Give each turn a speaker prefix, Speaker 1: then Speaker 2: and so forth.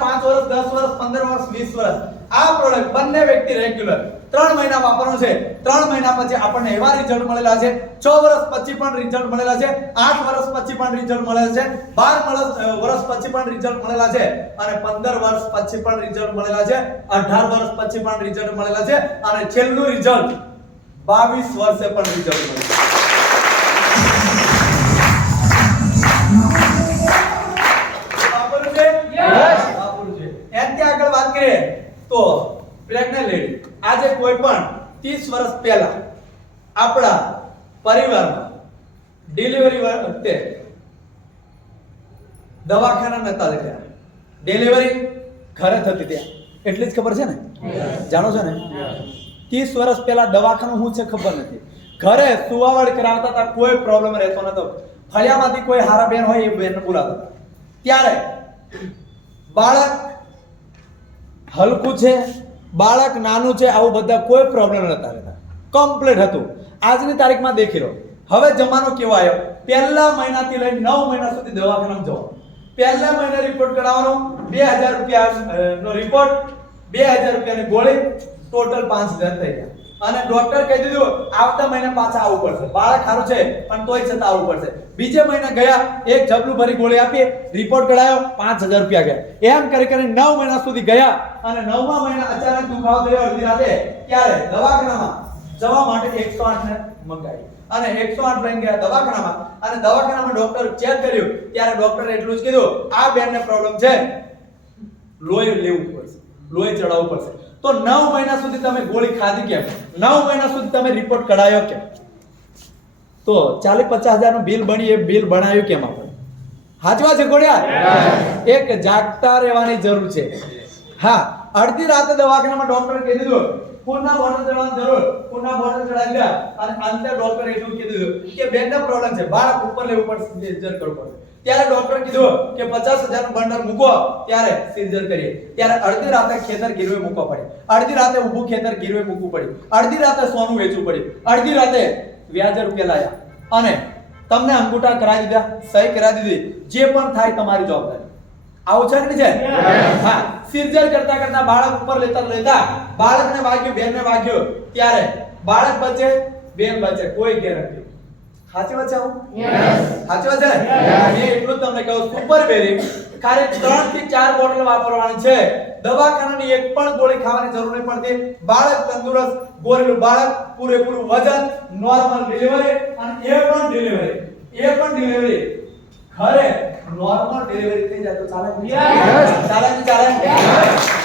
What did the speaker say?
Speaker 1: પાંચ વર્ષ, દસ વર્ષ, પંદર વર્ષ, વીસ વર્ષ. આ પ્રોડક્ટ બંને વ્યક્તિ રેગ્યુલર ત્રણ મહિના વાપરવાનું છે. ત્રણ મહિના પછી આપણને એવા રિઝલ્ટ મળેલા છે. છ વર્ષ પછી પણ રિઝલ્ટ મળેલા છે. આઠ વર્ષ પછી પણ રિઝલ્ટ મળેલા છે. બાર વર્ષ પછી પણ રિઝલ્ટ મળેલા છે. અને પંદર વર્ષ પછી પણ રિઝલ્ટ મળેલા છે. અઢાર વર્ષ પછી પણ રિઝલ્ટ મળેલા છે. અને છેલ્લું રિઝલ્ટ બાવીસ વર્ષે પણ રિઝલ્ટ મળેલું છે. તો પ્રેગ્નન્ટ લેડી આજે કોઈ પણ 30 વર્ષ પહેલા આપણા પરિવારમાં ડિલિવરી વખતે દવાખાના નતા ગયા ડિલિવરી ઘરે થતી ત્યાં એટલી જ ખબર છે ને? જાણો છો ને? ત્રીસ વર્ષ પહેલા દવાખાનું શું છે ખબર નથી. ઘરે સુવાવડ કરાવતા હતા કોઈ પ્રોબ્લેમ રહેતો નતો. ફળિયામાંથી કોઈ હારા બેન હોય એ બેન બોલાવતા ત્યારે બાળક હલકું છે, બાળક નાનું છે, આવું બધા કોઈ પ્રોબ્લેમ નહોતા રહેતા. કમ્પ્લીટ હતું. આજની તારીખમાં દેખી લો. હવે જમાનો કેવો આવ્યો? પહેલા મહિનાથી લઈને નવ મહિના સુધી દવાખાનામાં જવાનું પહેલા મહિને રિપોર્ટ કરાવવાનો બે હજાર રૂપિયા નો રિપોર્ટ બે હજાર રૂપિયાની ગોળી ટોટલ પાંચ હજાર થઈ ગયા. અને ડોક્ટર કહી દીધું, આવતા મહિને પાછા આવવું પડશે. બાળક સારું છે, પણ તોય છતાં આવવું પડશે. બીજે મહિને ગયા, એક જબલું ભરી ગોળી આપી રિપોર્ટ કઢાયો, પાંચ હજાર રૂપિયા ગયા. એમ કરી કરીને નવ મહિના સુધી ગયા અને નવમા મહિના અચાનક દુખાવો થયો અડધી રાતે. ત્યારે દવાખાનામાં જવા માટે એકસો આઠ ને મંગાવી. અને એકસો આઠ લઈને ગયા દવાખાનામાં. અને દવાખાનામાં ડોક્ટર ચેક કર્યું. ત્યારે ડોક્ટરે એટલું જ કીધું, આ બેનને પ્રોબ્લેમ છે. લોહી લેવું પડશે. લોહી ચડાવવું પડશે. તો નવ મહિના સુધી તમે ગોળી ખાધી કેમ? નવ મહિના સુધી તમે રિપોર્ટ કઢાયો કેમ? તો ચાલીસ પચાસ હજારનું બિલ બની એ બિલ બનાવ્યું કેમ આપણે? હાચવા છે ગોળ્યા એક જાગતા રહેવાની જરૂર છે. હા અડધી રાતે દવાખાનામાં ડોક્ટર કહી દીધું પૂરના બોટલ ચડાવવાની જરૂર? પૂરના બોટલ ચડાવી દીધા અને અંતે ડોક્ટરે એટલું કીધું? કે બેનને પ્રોબ્લેમ છે. બાળક ઉપર લેવું પડશે સિઝર કરવું ત્યારે ડોક્ટર કીધું કે પચાસ હજારનું બંડલ મૂકો. ત્યારે સિઝર કરીએ. ત્યારે અડધી રાતે ખેતર ગીરવે મૂકવા પડે. અડધી રાતે ઊભું ખેતર ગીરવે મૂકવું પડ્યું અડધી રાતે સોનું વેચવું પડ્યું અડધી રાતે વ્યાજ રૂપિયા લાયા. અને તમને અંગૂઠા કરાવી દીધા, સહી કરાવી દીધી. જે પણ થાય તમારી જવાબદારી આવું છે કે છે? હા. સિર્જન કરતા કરતા બાળક ઉપર લેતા લેતા બાળકને વાગ્યું બેનને વાગ્યું. ત્યારે બાળક બચે બેન બચે કોઈ ગેરંટી સાચી વાત છે આવું? સાચી વાત છે? ને એટલું જ તમને કહું સુપર બેરી ખાલી ત્રણથી ચાર બોટલ વાપરવાની છે. દવાખાનાની એક પણ ગોળી ખાવાની જરૂર નહીં પડતી. બાળક તંદુરસ્ત ગોરેલું બાળક પૂરેપૂરું વજન નોર્મલ ડિલિવરી અને એ પણ ડિલિવરી એ પણ ડિલિવરી ખરે નોર્મલ ડિલિવરી થઈ જાય તો ચાલે ચાલે ચાલે